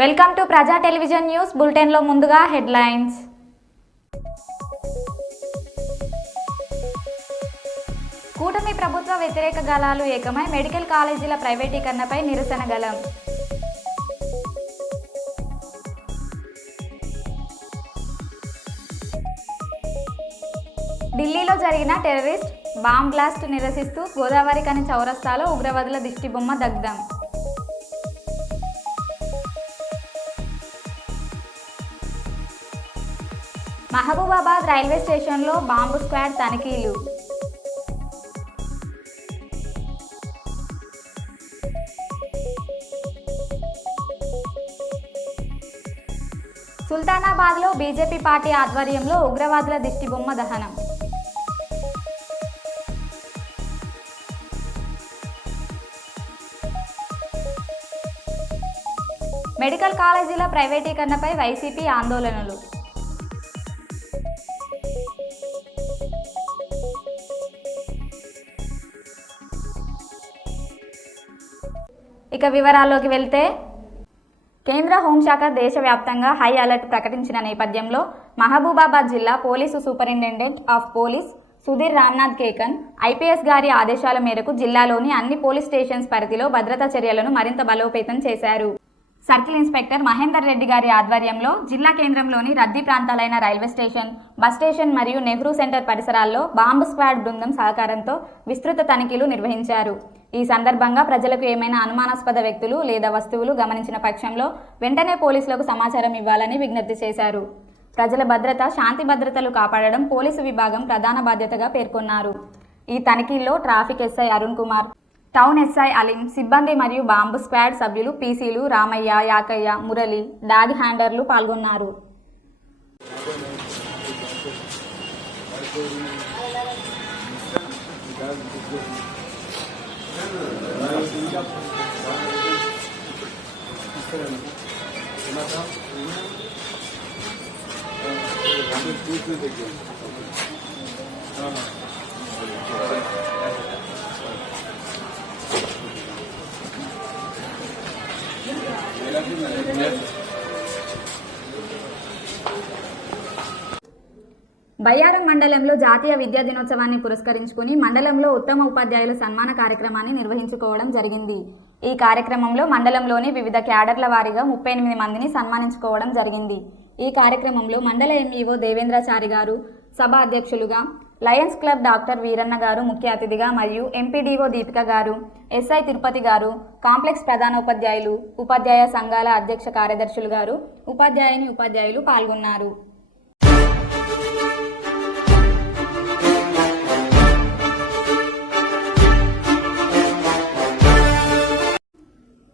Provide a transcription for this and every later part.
Welcome to ప్రజా television news bulletin లో ముందుగా హెడ్లైన్స్. కూటమి ప్రభుత్వ వ్యతిరేక గళాలు ఏకమై మెడికల్ కాలేజీల ప్రైవేటీకరణపై నిరసన గళం. ఢిల్లీలో జరిగిన టెర్రరిస్ట్ బాంబ్ బ్లాస్ట్ నిరసిస్తూ గోదావరి కని చౌరస్తాలో ఉగ్రవాదుల దిష్టిబొమ్మ దగ్ధం. మహబూబాబాద్ రైల్వే స్టేషన్లో బాంబు స్క్వాడ్ తనిఖీలు. సుల్తానాబాద్లో బీజేపీ పార్టీ ఆధ్వర్యంలో ఉగ్రవాదుల దిష్టిబొమ్మ దహనం. మెడికల్ కాలేజీల ప్రైవేటీకరణపై వైసీపీ ఆందోళనలు. ఇక వివరాల్లోకి వెళ్తే, కేంద్ర హోంశాఖ దేశవ్యాప్తంగా హై అలర్ట్ ప్రకటించిన నేపథ్యంలో మహబూబాబాద్ జిల్లా police superintendent of police Sudheer Ramnath Kekan IPS గారి ఆదేశాల మేరకు జిల్లాలోని అన్ని పోలీస్ స్టేషన్స్ పరిధిలో భద్రతా చర్యలను మరింత బలోపేతం చేశారు. సర్కిల్ ఇన్స్పెక్టర్ మహేందర్ రెడ్డి గారి ఆధ్వర్యంలో జిల్లా కేంద్రంలోని రద్దీ ప్రాంతాలైన రైల్వే స్టేషన్, బస్ స్టేషన్ మరియు నెహ్రూ సెంటర్ పరిసరాల్లో బాంబు స్క్వాడ్ బృందం సహకారంతో విస్తృత తనిఖీలు నిర్వహించారు. ఈ సందర్భంగా ప్రజలకు ఏమైనా అనుమానాస్పద వ్యక్తులు లేదా వస్తువులు గమనించిన పక్షంలో వెంటనే పోలీసులకు సమాచారం ఇవ్వాలని విజ్ఞప్తి చేశారు. ప్రజల భద్రత, శాంతి భద్రతలు కాపాడడం పోలీసు విభాగం ప్రధాన బాధ్యతగా పేర్కొన్నారు. ఈ తనిఖీల్లో traffic SI Arun Kumar, town SI Aleem, సిబ్బంది మరియు బాంబు స్క్వాడ్ సభ్యులు పీసీలు రామయ్య, యాకయ్య, మురళి, డాగ్ హ్యాండర్లు పాల్గొన్నారు. బయ్యారం మండలంలో జాతీయ విద్యా దినోత్సవాన్ని పురస్కరించుకుని మండలంలో ఉత్తమ ఉపాధ్యాయుల సన్మాన కార్యక్రమాన్ని నిర్వహించుకోవడం జరిగింది. ఈ కార్యక్రమంలో మండలంలోని వివిధ క్యాడర్ల వారీగా 38 మందిని సన్మానించుకోవడం జరిగింది. ఈ కార్యక్రమంలో మండల ఎంఈఓ దేవేంద్రాచారి గారు సభ అధ్యక్షులుగా, లయన్స్ క్లబ్ డాక్టర్ వీరన్న గారు ముఖ్య అతిథిగా మరియు ఎంపీడీఓ దీపిక గారు, ఎస్ఐ తిరుపతి గారు, కాంప్లెక్స్ ప్రధానోపాధ్యాయులు, ఉపాధ్యాయ సంఘాల అధ్యక్ష కార్యదర్శులు గారు, ఉపాధ్యాయులు పాల్గొన్నారు.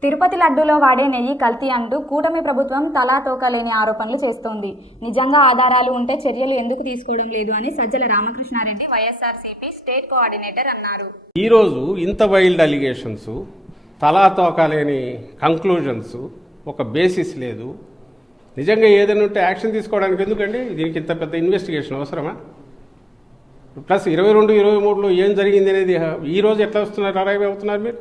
తిరుపతి లడ్డూలో వాడే నెయ్యి కల్తీ అంటూ కూటమి ప్రభుత్వం తలాతోక లేని ఆరోపణలు చేస్తోంది. నిజంగా ఆధారాలు ఉంటే చర్యలు ఎందుకు తీసుకోవడం లేదు అని సజ్జల రామకృష్ణారెడ్డి వైఎస్ఆర్సీపీ స్టేట్ కోఆర్డినేటర్ అన్నారు. ఈరోజు ఇంత వైల్డ్ అలిగేషన్స్, తలాతోక లేని కంక్లూజన్స్, ఒక బేసిస్ లేదు. నిజంగా ఏదైనా ఉంటే యాక్షన్ తీసుకోవడానికి ఎందుకండి? దీనికి ఇంత పెద్ద ఇన్వెస్టిగేషన్ అవసరమా? ప్లస్ 22, 23లో ఏం జరిగింది అనేది ఈరోజు ఎట్లా వస్తున్నారు, అరైవ్ అవుతున్నారు మీరు?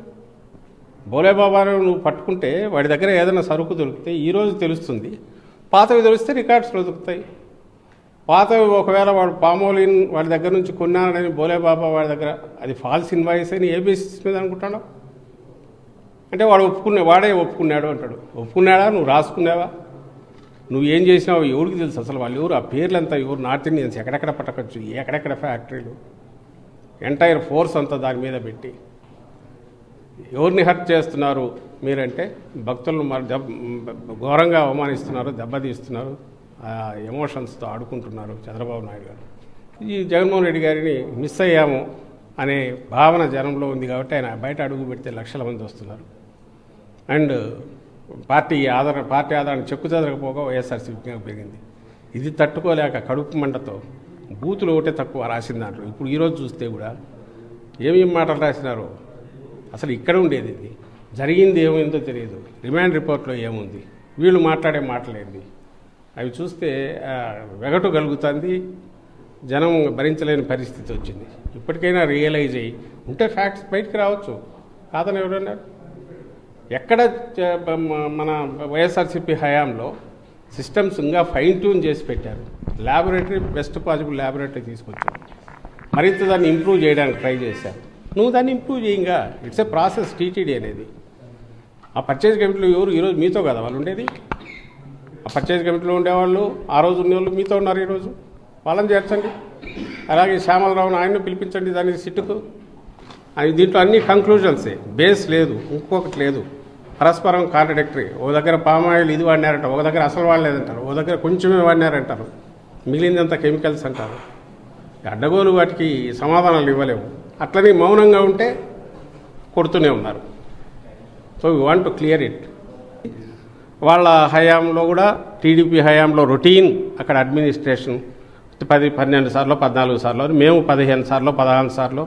బోలేబాబాను నువ్వు పట్టుకుంటే వాడి దగ్గర ఏదైనా సరుకు దొరికితే ఈరోజు తెలుస్తుంది, పాతవి తెలిస్తే రికార్డ్స్లో దొరుకుతాయి. పాతవి ఒకవేళ వాడు పామోలిన్ వాడి దగ్గర నుంచి కొన్నానని బోలేబాబా వాడి దగ్గర అది ఫాల్స్ ఇన్వాయిస్ అని ఏ బేసిస్ మీద అనుకుంటాడు? అంటే వాడే ఒప్పుకున్నాడు అంటాడు. ఒప్పుకున్నాడా? నువ్వు రాసుకున్నావా? నువ్వు ఏం చేసినావు ఎవరికి తెలుసు? అసలు వాళ్ళు ఎవరు? ఆ పేర్లంతా ఎవరు? నార్త్ ఇండియన్స్ ఎక్కడెక్కడ పట్టకొచ్చు, ఎక్కడెక్కడ ఫ్యాక్టరీలు, ఎంటైర్ ఫోర్స్ అంతా దాని మీద పెట్టి ఎవరిని హర్ట్ చేస్తున్నారు మీరంటే భక్తులను ఘోరంగా అవమానిస్తున్నారు, దెబ్బతీస్తున్నారు, ఎమోషన్స్తో ఆడుకుంటున్నారు చంద్రబాబు నాయుడు గారు. ఈ జగన్మోహన్ రెడ్డి గారిని మిస్ అయ్యాము అనే భావన జనంలో ఉంది కాబట్టి ఆయన బయట అడుగు పెడితే లక్షల మంది వస్తున్నారు. అండ్ పార్టీ ఆదరణ చెక్కుచెదరకపోగా వైఎస్ఆర్సీపీ పెరిగింది. ఇది తట్టుకోలేక కడుపు మంటతో బూతులు ఒకటే తక్కువ రాసిన దాంట్లో ఇప్పుడు ఈరోజు చూస్తే కూడా ఏమేమి మాటలు రాసినారో అసలు ఇక్కడ ఉండేది ఇది జరిగింది ఏమైందో తెలియదు. రిమాండ్ రిపోర్ట్లో ఏముంది, వీళ్ళు మాట్లాడే మాటలేంది, అవి చూస్తే వెగటు కలుగుతుంది. జనం భరించలేని పరిస్థితి వచ్చింది. ఇప్పటికైనా రియలైజ్ అయ్యి ఉంటే ఫ్యాక్ట్స్ బయటకు రావచ్చు, కాదని ఎవరన్నారు? ఎక్కడ మన వైఎస్ఆర్సీపీ హయాంలో సిస్టమ్స్ ఇంకా ఫైన్ ట్యూన్ చేసి పెట్టారు. ల్యాబొరేటరీ బెస్ట్ పాసిబుల్ ల్యాబొరేటరీ తీసుకొచ్చారు. మరింత దాన్ని ఇంప్రూవ్ చేయడానికి ట్రై చేశారు. నువ్వు దాన్ని ఇంప్రూవ్ చేయంగా. It's a process. టీటీడీ అనేది ఆ పర్చేజ్ కమిటీలో ఎవరు ఈరోజు మీతో కదా వాళ్ళు ఉండేది. ఆ పర్చేజ్ కమిటీలో ఉండేవాళ్ళు ఆ రోజు ఉండేవాళ్ళు మీతో ఉన్నారు. ఈరోజు వాళ్ళని చేర్చండి. అలాగే శ్యామలరావును ఆయన్ని పిలిపించండి దానికి సిట్టుకు. అని దీంట్లో అన్ని కంక్లూజన్సే, బేస్ లేదు, ఇంకొకటి లేదు, పరస్పరం కాంట్రడిక్టరీ. ఓ దగ్గర పామాయిల్ ఇది వాడినారంట, ఒక దగ్గర అసలు వాడలేదంటారు, ఓ దగ్గర కొంచెమే వాడినారంటారు, మిగిలిందంతా కెమికల్స్ అంటారు. అడ్డగోలు వాటికి సమాధానాలు ఇవ్వలేవు. అట్లనే మౌనంగా ఉంటే కొడుతూనే ఉన్నారు. So we want to clear it. వాళ్ళ హయాంలో కూడా టీడీపీ హయాంలో రొటీన్ అక్కడ అడ్మినిస్ట్రేషన్ 10-12 సార్లు 14 సార్లు, మేము 15 సార్లు 16 సార్లు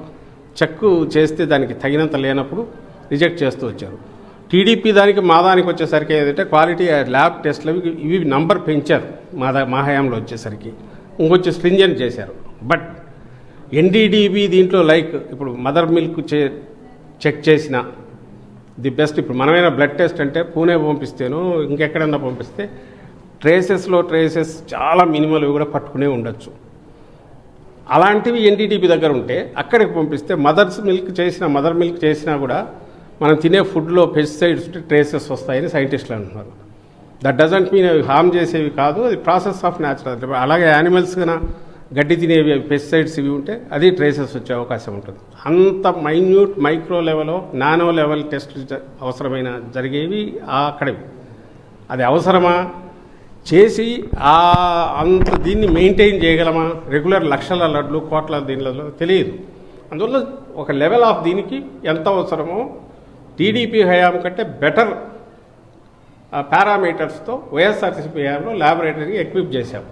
చెక్ చేస్తే దానికి తగినంత లేనప్పుడు రిజెక్ట్ చేస్తూ వచ్చారు. టీడీపీ దానికి మా దానికి వచ్చేసరికి ఏదంటే క్వాలిటీ ల్యాబ్ టెస్ట్లు ఇవి నంబర్ పెంచారు. మా హయాంలో వచ్చేసరికి ఇంకొంచెం స్ట్రింజెంట్ చేశారు. బట్ ఎన్డీడీబీ దీంట్లో లైక్ ఇప్పుడు మదర్ మిల్క్ చెక్ చేసిన ది బెస్ట్. ఇప్పుడు మనమైనా బ్లడ్ టెస్ట్ అంటే పూణే పంపిస్తేనో ఇంకెక్కడన్నా పంపిస్తే ట్రేసెస్ చాలా మినిమల్ కూడా పట్టుకునే ఉండొచ్చు. అలాంటివి ఎన్డీడీబీ దగ్గర ఉంటే అక్కడికి పంపిస్తే మదర్ మిల్క్ చేసినా కూడా మనం తినే ఫుడ్లో పెస్టిసైడ్స్ ట్రేసెస్ వస్తాయని సైంటిస్టులు అంటున్నారు. దట్ డజంట్ మీన్ అవి హార్మ్ చేసేవి కాదు, అది ప్రాసెస్ ఆఫ్ న్యాచురల్. అలాగే యానిమల్స్ కన్నా గడ్డి తినేవి పెస్టిసైడ్స్ ఇవి ఉంటే అది ట్రేసెస్ వచ్చే అవకాశం ఉంటుంది. అంత మైన్యూట్ మైక్రో లెవెల్లో నానో లెవెల్ టెస్ట్ అవసరమైన జరిగేవి అక్కడవి. అది అవసరమా చేసి అంత దీన్ని మెయింటైన్ చేయగలమా? రెగ్యులర్ లక్షల లడ్లు కోట్ల దీనిలో తెలియదు. అందువల్ల ఒక లెవెల్ ఆఫ్ దీనికి ఎంత అవసరమో టీడీపీ హయాం కంటే బెటర్ పారామీటర్స్తో వైఎస్ఆర్సీపీ హయాంలో ల్యాబొరేటరీకి ఎక్విప్ చేశావు.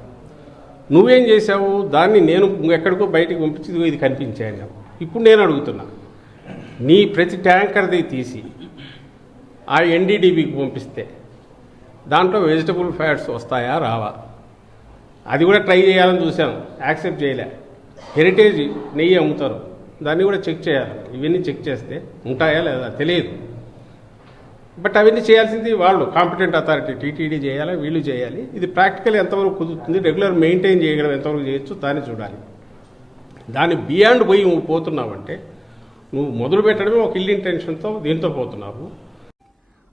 నువ్వేం చేశావు? దాన్ని నేను ఎక్కడికో బయటికి పంపించి ఇది కనిపించాను. ఇప్పుడు నేను అడుగుతున్నా, నీ ప్రతి ట్యాంకర్ది తీసి ఆ ఎన్డీడీబీకి పంపిస్తే దాంట్లో వెజిటబుల్ ఫ్యాట్స్ వస్తాయా రావా? అది కూడా ట్రై చేయాలని చూసాను, యాక్సెప్ట్ చేయలే. హెరిటేజ్ నెయ్యి అమ్ముతారు, దాన్ని కూడా చెక్ చేయాలి. ఇవన్నీ చెక్ చేస్తే ఉంటాయా లేదా తెలియదు. బట్ అవన్నీ చేయాల్సింది వాళ్ళు కాంపిటెంట్ అథారిటీ టీటీడీ చేయాలి, వీళ్ళు చేయాలి. ఇది ప్రాక్టికల్ ఎంతవరకు కుదురుతుంది, రెగ్యులర్ మెయింటైన్ చేయగలం ఎంతవరకు చేయొచ్చు దాన్ని చూడాలి. దాన్ని బియాండ్ పోయి నువ్వు పోతున్నావంటే నువ్వు మొదలు పెట్టడమే ఒక ఇల్ ఇంటెన్షన్తో దీంతో పోతున్నావు.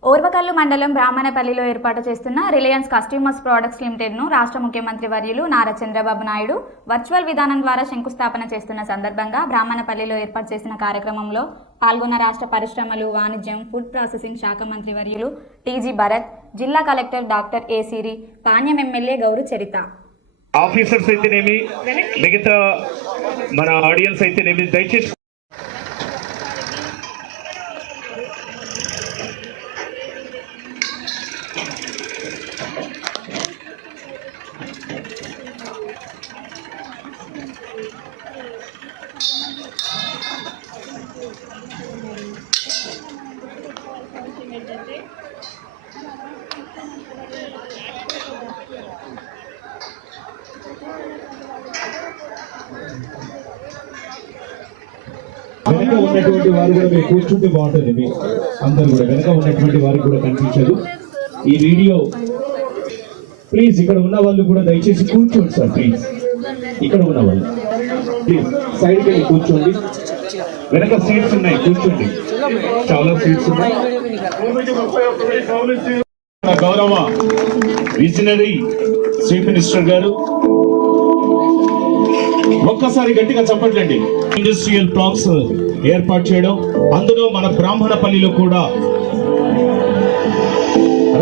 ఓర్వకల్లు మండలం బ్రాహ్మణపల్లిలో ఏర్పాటు చేస్తున్న రిలయన్స్ కస్టమర్స్ ప్రొడక్ట్స్ లిమిటెడ్ను రాష్ట్ర ముఖ్యమంత్రి వర్యులు నారా చంద్రబాబు నాయుడు వర్చువల్ విధానం ద్వారా శంకుస్థాపన చేస్తున్న సందర్భంగా బ్రాహ్మణపల్లిలో ఏర్పాటు చేసిన కార్యక్రమంలో పాల్గొన్న రాష్ట్ర పరిశ్రమలు, వాణిజ్యం, ఫుడ్ ప్రాసెసింగ్ శాఖ మంత్రి వర్యులు టీజీ భరత్, జిల్లా collector doctor A Siri, Panyam MLA Gowru Charitha. Officers అయితేనేమి, మిగతా మన ఆడియన్స్ అయితేనేమి దయచేసి వెనక ఉన్నటువంటి వారు కూడా మీరు కూర్చుంటే బాగుంటుంది. మీ అందరూ కూడా వెనక ఉన్నటువంటి వారికి కూడా కనిపించదు ఈ వీడియో. ప్లీజ్ ఇక్కడ ఉన్న వాళ్ళు కూడా దయచేసి కూర్చోండి సార్. ప్లీజ్ ఇక్కడ ఉన్న వాళ్ళు ప్లీజ్ సైడ్కి వెళ్ళి కూర్చోండి. వెనక సీట్స్ ఉన్నాయి, కూర్చోండి. చాలా సీట్స్ ఉన్నాయి. గౌరవ విజనరీ చీఫ్ మినిస్టర్ గారు ఒక్కసారి గట్టిగా చెప్పట్లండి. ఇండస్ట్రియల్ పార్క్స్ ఏర్పాటు చేయడం, అందులో మన బ్రాహ్మణపల్లిలో కూడా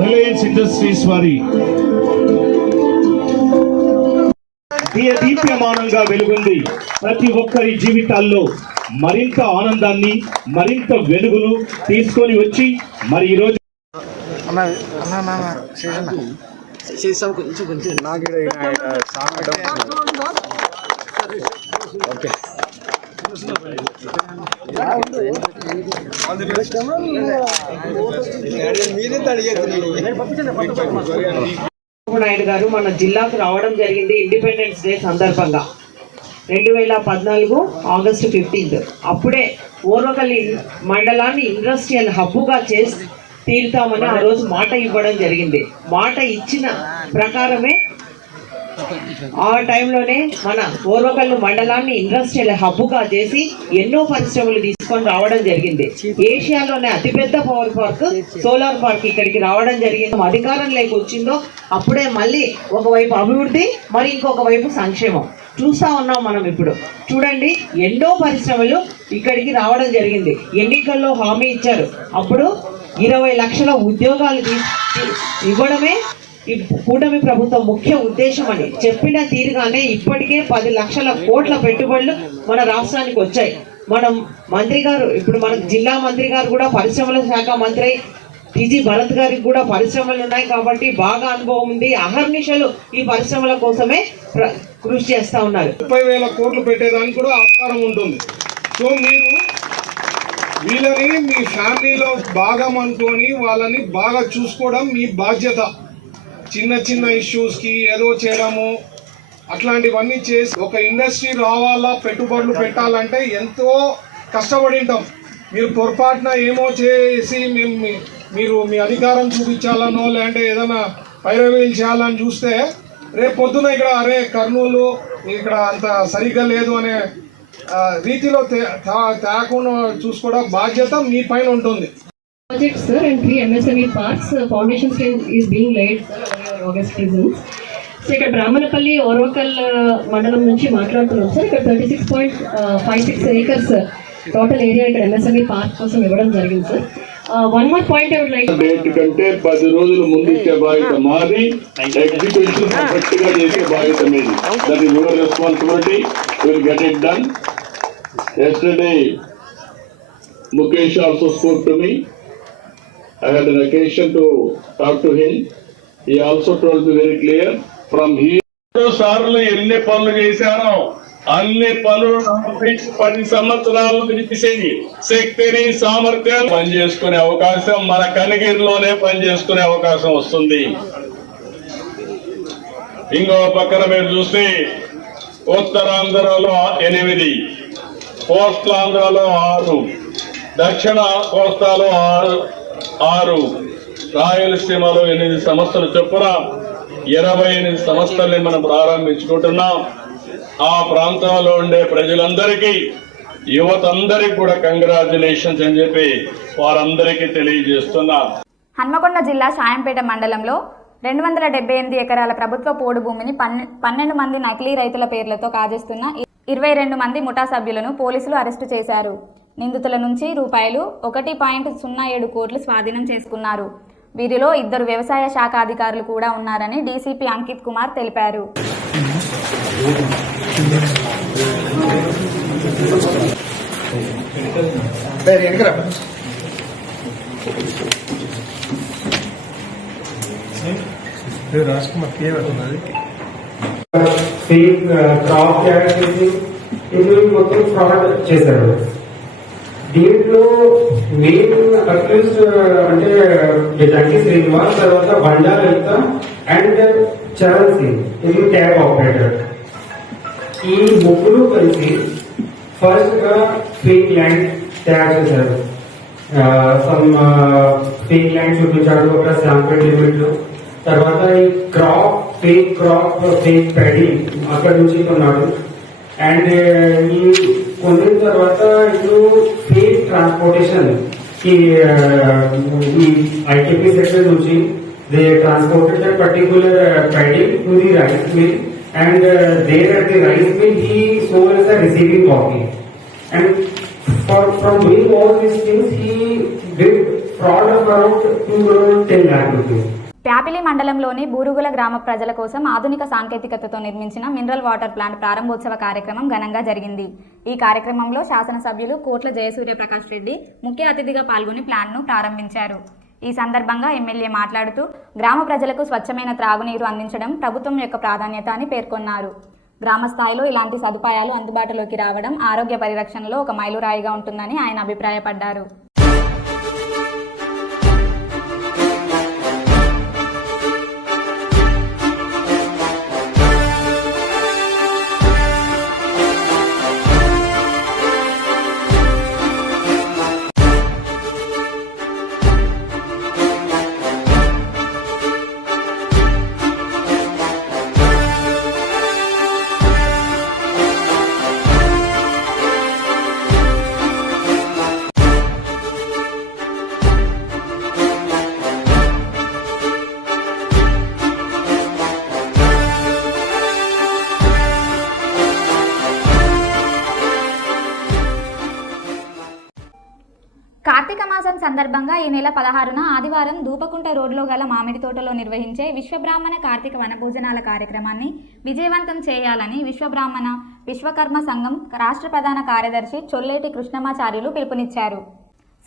రిలయన్స్ ఇండస్ట్రీస్ వారి దీప్యమానంగా వెలుగుంది. ప్రతి ఒక్కరి జీవితాల్లో మరింత ఆనందాన్ని, మరింత వెలుగును తీసుకొని వచ్చి మరి ఈరోజు నాయుడు గారు మన జిల్లాకు రావడం జరిగింది ఇండిపెండెన్స్ డే సందర్భంగా 2014 ఆగస్టు 15. అప్పుడే ఓర్వకల్లి మండలాన్ని ఇండస్ట్రియల్ హబ్బుగా తీరుతామని ఆ రోజు మాట ఇవ్వడం జరిగింది. మాట ఇచ్చిన ప్రకారమే ఆ టైంలోనే మన ఓర్వకల్లు మండలాన్ని ఇండస్ట్రియల్ హబ్గా చేసి ఎన్నో పరిశ్రమలు తీసుకొని రావడం జరిగింది. ఏషియాలోనే అతిపెద్ద పవర్ పార్క్, సోలార్ పార్క్ ఇక్కడికి రావడం జరిగింది. అధికారం వచ్చిందో అప్పుడే మళ్ళీ ఒకవైపు అభివృద్ధి, మరి ఇంకొక వైపు సంక్షేమం చూస్తా ఉన్నాం మనం. ఇప్పుడు చూడండి, ఎన్నో పరిశ్రమలు ఇక్కడికి రావడం జరిగింది. ఎన్నికల్లో హామీ ఇచ్చారు, అప్పుడు 20 లక్షల ఉద్యోగాలు ఇవ్వడమే ఈ కూటమి ప్రభుత్వం ముఖ్య ఉద్దేశం అని చెప్పిన తీరుగానే ఇప్పటికే 10 లక్షల కోట్ల పెట్టుబడులు మన రాష్ట్రానికి వచ్చాయి. మనం మంత్రి గారు, ఇప్పుడు మన జిల్లా మంత్రి గారు కూడా పరిశ్రమల శాఖ మంత్రి టీజీ భరత్ గారికి కూడా పరిశ్రమలు ఉన్నాయి కాబట్టి బాగా అనుభవం ఉంది. అహర్నిశలు ఈ పరిశ్రమల కోసమే కృషి చేస్తా ఉన్నారు. 30,000 కోట్లు పెట్టేదానికి కూడా ఆస్కారం ఉంటుంది. సో మీరు వీళ్ళని మీ ఫ్యామిలీలో భాగం అనుకొని వాళ్ళని బాగా చూసుకోవడం మీ బాధ్యత. చిన్న చిన్న ఇష్యూస్కి ఏదో చేయడము అట్లాంటివన్నీ చేసి ఒక ఇండస్ట్రీ రావాలా, పెట్టుబడులు పెట్టాలంటే ఎంతో కష్టపడి ఉంటాం. మీరు పొరపాటున ఏమో చేసి మీరు మీ అధికారం చూపించాలనో లేదంటే ఏదైనా పైరవీలు చేయాలని చూస్తే రేపు పొద్దున ఇక్కడ అరే కర్నూలు ఇక్కడ అంత సరిగ్గా లేదు అనే రీతిలో తేకుండా చూసుకోవడం బాధ్యత మీ పైన ఉంటుంది. Projects, sir, and 3 MSME parks. Foundation stone is being laid, sir, on your August presence. So ఇక్కడ బ్రాహ్మణపల్లి ఓర్వకల్ మండలం నుంచి మాట్లాడుతున్నాం సార్. ఇక్కడ 36.56 acres టోటల్ ఏరియా ఇక్కడ ఎంఎస్ఎంఈ పార్క్ కోసం ఇవ్వడం జరిగింది sir. One more point I would like, date కంటే 10 రోజులు ముందు ఇచ్చే బాధ్యత మాది, ఎగ్జిక్యూషన్ పర్ఫెక్ట్ గా చేసే బాధ్యత మీది. That is your responsibility. Will get it done. Yesterday Mukesh also spoke to me. I had an occasion to talk to him. He also told me very clear from here. సార్లు ఎన్ని పనులు చేశారో అన్ని పనులు 10 సంవత్సరాలు తీసేది శక్తిని సామర్థ్యం పనిచేసుకునే అవకాశం మన కనిగిరిలోనే పనిచేసుకునే అవకాశం వస్తుంది. ఇంకో పక్కన మీరు చూస్తే ఉత్తరాంధ్రలో 8, కోస్తాంధ్రలో 6, దక్షిణ కోస్తాలో 6, రాయలసీమలో 8 సంస్థలు చొప్పున 28 సంస్థల్ని మనం ప్రారంభించుకుంటున్నాం. ఆ ప్రాంతంలో ఉండే ప్రజలందరికీ, యువతందరికీ కూడా కంగ్రాచులేషన్స్ అని చెప్పి వారందరికీ తెలియజేస్తున్నా. హన్మకొండ జిల్లా షాయంపేట మండలంలో 278 ఎకరాల ప్రభుత్వ పోడు భూమిని 12 మంది నకిలీ రైతుల పేర్లతో కాజేస్తున్న 22 మంది ముఠా సభ్యులను పోలీసులు అరెస్టు చేశారు. నిందితుల నుంచి రూపాయలు 1.07 కోట్లు స్వాధీనం చేసుకున్నారు. వీరిలో 2 వ్యవసాయ శాఖ అధికారులు కూడా ఉన్నారని డీసీపీ అంకిత్ కుమార్ తెలిపారు. క్రాప్ చేసి మొత్తం ఫ్రాడ్ చేశారు. దీంట్లో మెయిన్ అక్యూజ్ అంటే జంకి శ్రీనివాస్, తర్వాత బండా లలిత అండ్ చరణ్ సింగ్, ఇది ట్యాబ్ ఆపరేటర్. ఈ ముగ్గురు కలిసి ఫస్ట్ గా ఫేక్ ల్యాండ్ తయారు చేశారు. సమ్ ఫేక్ ల్యాండ్ చూపించాడు ఒక శాంపుల్ లిమిట్ లో. తర్వాత ఈ ఫేక్ క్రాప్ ఫేక్ ప్యాడీ అక్కడ నుంచి కొన్నాడు. అండ్ ఈ కొన్న తర్వాత ఇప్పుడు ఫేక్ ట్రాన్స్పోర్టేషన్ ఈ ఐటీపీ సెక్టర్ నుంచి they transported that particular paddy to the rice mill, and there at the rice mill he sold as a receiving copy, and from doing all these things he did fraud of around 2.10 lakh rupees. Pyapili మండలంలోని బూరుగుల గ్రామ ప్రజల కోసం ఆధునిక సాంకేతికతతో నిర్మించిన mineral water plant ప్రారంభోత్సవ కార్యక్రమం ఘనంగా జరిగింది. ఈ కార్యక్రమంలో శాసనసభ్యులు కోట్ల జయసూర్యప్రకాష్ రెడ్డి ముఖ్య అతిథిగా పాల్గొని ప్లాంట్ను ప్రారంభించారు. ఈ సందర్భంగా ఎమ్మెల్యే మాట్లాడుతూ గ్రామ ప్రజలకు స్వచ్ఛమైన త్రాగునీరు అందించడం ప్రభుత్వం యొక్క ప్రాధాన్యత అని పేర్కొన్నారు. గ్రామ స్థాయిలో ఇలాంటి సదుపాయాలు అందుబాటులోకి రావడం ఆరోగ్య పరిరక్షణలో ఒక మైలురాయిగా ఉంటుందని ఆయన అభిప్రాయపడ్డారు. సందర్భంగా ఈ నెల 16న ఆదివారం దూపకుంట రోడ్లో గల మామిడి తోటలో నిర్వహించే విశ్వబ్రాహ్మణ కార్తీక వనభోజనాల కార్యక్రమాన్ని విజయవంతం చేయాలని విశ్వకర్మ సంఘం రాష్ట్ర ప్రధాన కార్యదర్శి చొల్లేటి కృష్ణమాచార్యులు పిలుపునిచ్చారు.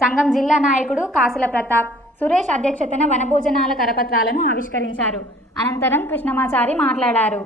సంఘం జిల్లా నాయకుడు కాసుల ప్రతాప్ సురేష్ అధ్యక్షతన వనభోజనాల కరపత్రాలను ఆవిష్కరించారు. అనంతరం కృష్ణమాచారి మాట్లాడారు.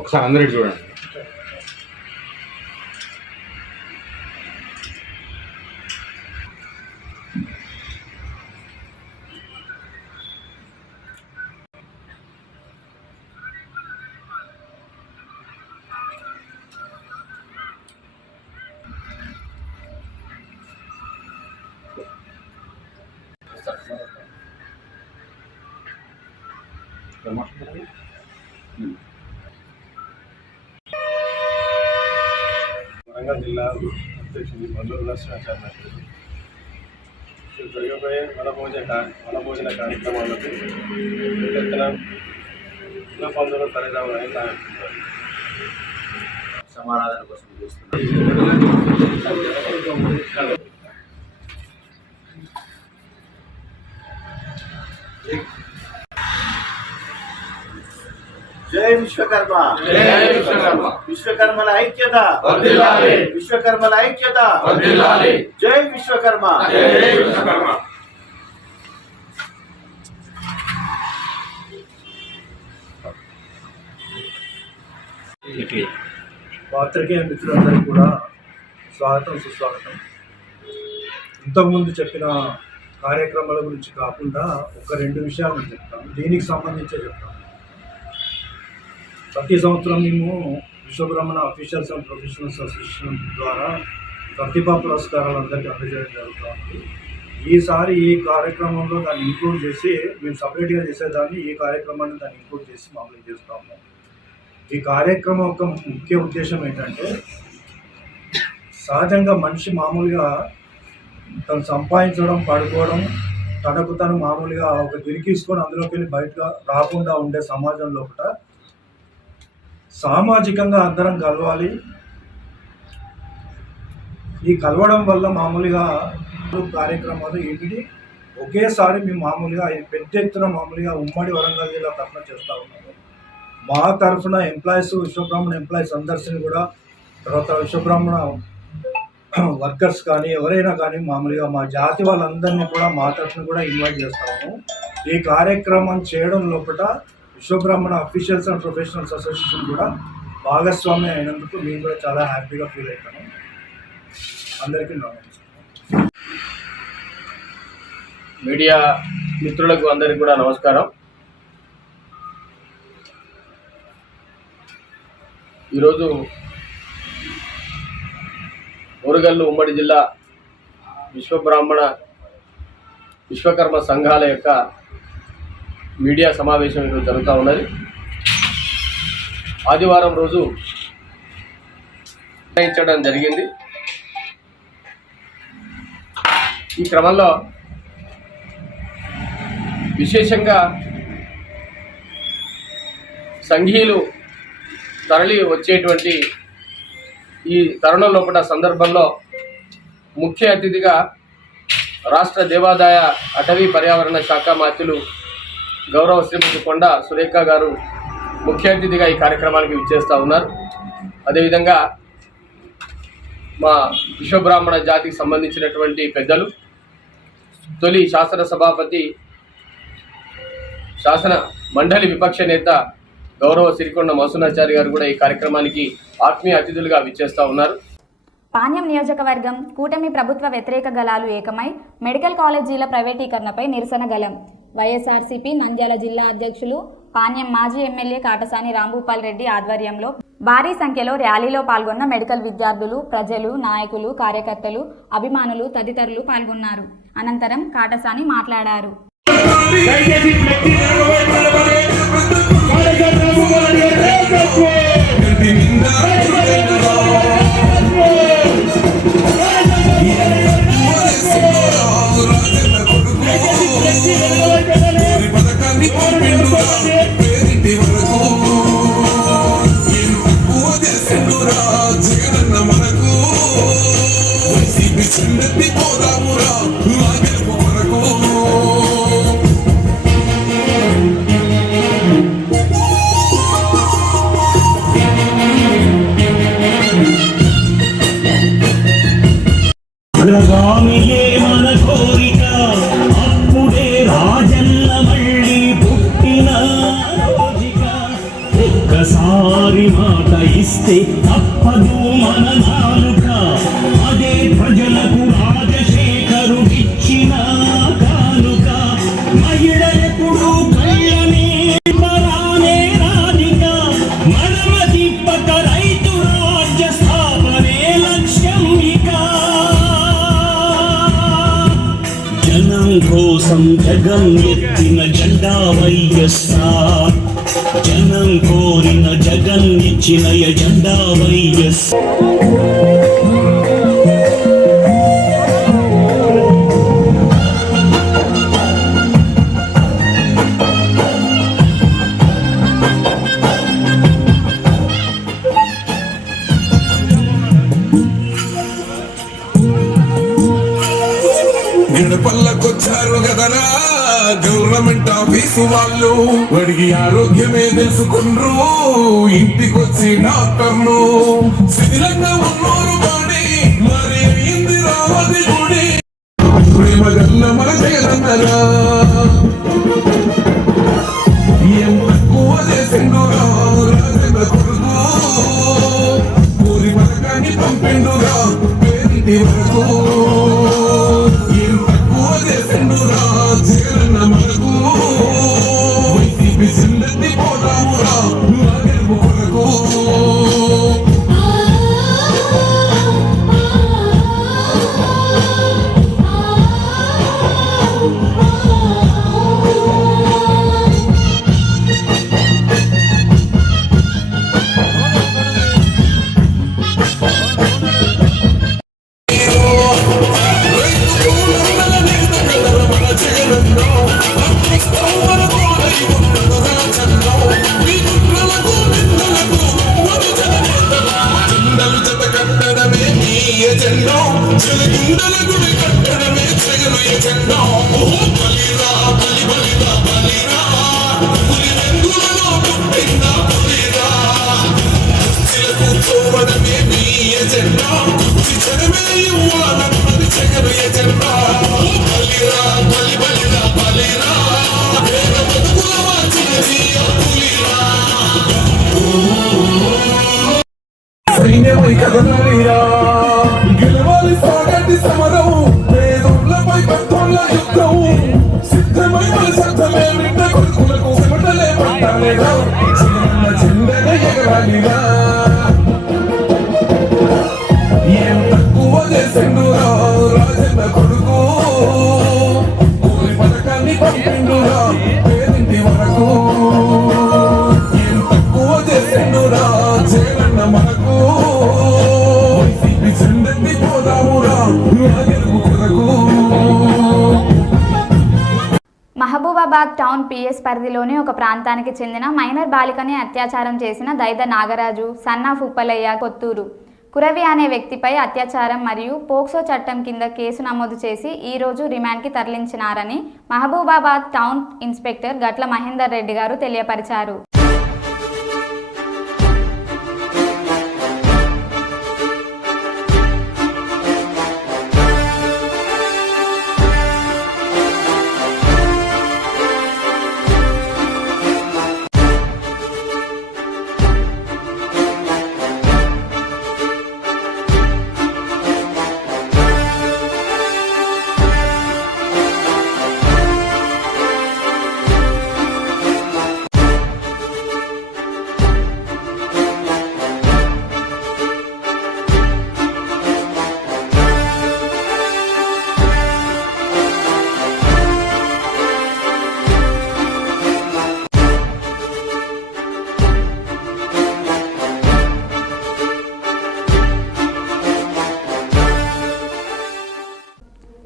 ఒకసారి అందరూ చూడండి. వరంగల్ జిల్లా అధ్యక్షుడు బండూరు లక్ష్మణాచార్య జరగబోయే వనభోజన కార్యక్రమాలకు ఎత్తున పందులు తల్లిదండ్రులని సమారాధన కోసం చూస్తున్నాం. జై విశ్వకర్మ, విశ్వకర్మల ఐక్యత, విశ్వకర్మల ఐక్యత, జై విశ్వకర్మ. పాత్రికేయ మిత్రులందరికీ కూడా స్వాగతం, సుస్వాగతం. ఇంతకుముందు చెప్పిన కార్యక్రమాల గురించి కాకుండా ఒక 2 విషయాలు నేను చెప్తాను. దీనికి సంబంధించే చెప్తాను. ప్రతి సంవత్సరం మేము Vishwabrahmana officials and professionals association ద్వారా ప్రతిభా పురస్కారాలు అందరికీ అందజేయడం జరుగుతుంది. ఈసారి ఈ కార్యక్రమంలో దాన్ని ఇంక్లూడ్ చేసి మేము సపరేట్గా చేసేదాన్ని ఈ కార్యక్రమాన్ని దాన్ని ఇంక్లూడ్ చేసి మామూలు చేస్తాము. ఈ కార్యక్రమం యొక్క ముఖ్య ఉద్దేశం ఏంటంటే, సహజంగా మనిషి మామూలుగా తను సంపాదించడం, పడుకోవడం, తనకు తను మామూలుగా ఒక గిరికీసుకొని అందులోకి వెళ్ళి బయటగా రాకుండా ఉండే సమాజం లోపల సామాజికంగా అందరం కలవాలి. ఈ కలవడం వల్ల మామూలుగా కార్యక్రమాలు ఏమిటి ఒకేసారి మేము మామూలుగా పెద్ద ఎత్తున మామూలుగా ఉమ్మడి వరంగల్ జిల్లా తరఫున చేస్తూ ఉన్నాము. మా తరఫున ఎంప్లాయీస్, విశ్వబ్రాహ్మణ ఎంప్లాయీస్ అందరిని కూడా, తర్వాత విశ్వబ్రాహ్మణ వర్కర్స్ కానీ ఎవరైనా కానీ మామూలుగా మా జాతి వాళ్ళందరినీ కూడా మా తరఫున కూడా ఇన్వైట్ చేస్తాము. ఈ కార్యక్రమం చేయడం లోపల Vishwabrahmana officials and professionals association కూడా భాగస్వామి అయినందుకు మేము కూడా చాలా హ్యాపీగా ఫీల్ అవుతాము. అందరికీ నమస్కారం. మీడియా మిత్రులకు అందరికీ కూడా నమస్కారం. ఈరోజు ఓరుగల్లు ఉమ్మడి జిల్లా విశ్వకర్మ సంఘాల యొక్క మీడియా సమావేశం ఈరోజు జరుగుతూ ఉన్నది. ఆదివారం రోజు నిర్ణయించడం జరిగింది. ఈ క్రమంలో విశేషంగా సంఘీయులు తరలి వచ్చేటువంటి ఈ తరుణం లోపల సందర్భంలో ముఖ్య అతిథిగా రాష్ట్ర దేవాదాయ అటవీ పర్యావరణ శాఖ మంత్రులు గౌరవ శ్రీమతి కొండ సురేఖ గారు ముఖ్య అతిథిగా ఈ కార్యక్రమానికి విచ్చేస్తూ ఉన్నారు. అదేవిధంగా మా విశ్వబ్రాహ్మణ జాతికి సంబంధించినటువంటి పెద్దలు, తొలి శాసన సభాపతి, శాసన మండలి విపక్ష నేత గౌరవ సిరికొండ మసూనాచారి గారు కూడా ఈ కార్యక్రమానికి ఆత్మీయ అతిథులుగా విచ్చేస్తూ ఉన్నారు. పాణ్యం నియోజకవర్గం కూటమి ప్రభుత్వ వ్యతిరేక గళాలు ఏకమై మెడికల్ కాలేజీల ప్రైవేటీకరణపై నిరసన గలం. వైఎస్ఆర్సీపీ నంద్యాల జిల్లా అధ్యక్షులు పాణ్యం మాజీ ఎమ్మెల్యే కాటసాని రాంభూపాల్ రెడ్డి ఆధ్వర్యంలో భారీ సంఖ్యలో ర్యాలీలో పాల్గొన్న మెడికల్ విద్యార్థులు, ప్రజలు, నాయకులు, కార్యకర్తలు, అభిమానులు తదితరులు పాల్గొన్నారు. అనంతరం కాటసాని మాట్లాడారు. అనగానియే మన కోరిక అప్పుడే రాజన్న మళ్ళీ పుట్టిన రోజుక ఒక్కసారి మాట ఇస్తే తప్పదు మన నాలుక అదే ప్రజలకు రాజశేఖరు ఇచ్చిన కానుక మహిళలెప్పుడు కళ్ళనే పరానే రాధిక మనమ తిప్పక రైతు రాజ్య స్థాపనే లక్ష్యం ఇక జనం కోసం జగం ఎత్తిన జెండా వైఎస్ఆర్ జనం కోరిన జగన్ ఇచ్చిన ఎజెండా వైఎస్ఆర్. గడపల్లకొచ్చారు కదరా గవర్నమెంట్ ఆఫీసు వాళ్ళు, వాడికి ఆరోగ్యమే తెలుసుకుండ్రు ఇంటికొచ్చి డాక్టర్లు. శిథిలంగా ఉన్నోరు బాడీ మరి అయింది రావది గుడి ప్రేమ గల్ల మన జగనన్నరా ఏం తక్కువ చేసిండురా రాజన్న కొడుకు ఊరి పథకాన్ని పంపిండురా పేరింటి వరకు. గెలవాలి సాగటి సమరం పేదోళ్లపై పెద్దోళ్ల యుద్ధం సిద్ధమైన సత్తమే నిండ కొడుకులకు సిమటలే పట్టాలేగా చిన్న చిందన ఎగరాలిగా ఏం తక్కువ చేసిండురా రాజన్న కొడుకు ఊరి పథకాన్ని పంపిండురా పేరింటి వరకు. ఏం తక్కువ చేసిండురా జగనన్న మనకు మహబూబాబాద్ టౌన్ పిఎస్ పరిధిలోని ఒక ప్రాంతానికి చెందిన మైనర్ బాలికని అత్యాచారం చేసిన దైద నాగరాజు, సన్నాఫ్ ఉప్పలయ్య కొత్తూరు కురవి అనే వ్యక్తిపై అత్యాచారం మరియు పోక్సో చట్టం కింద కేసు నమోదు చేసి ఈరోజు రిమాండ్కి తరలించినారని మహబూబాబాద్ టౌన్ ఇన్స్పెక్టర్ గట్ల మహేందర్ రెడ్డి గారు తెలియపరిచారు.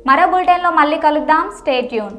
మరో బులెటిన్లో మళ్ళీ కలుద్దాం. Stay tune.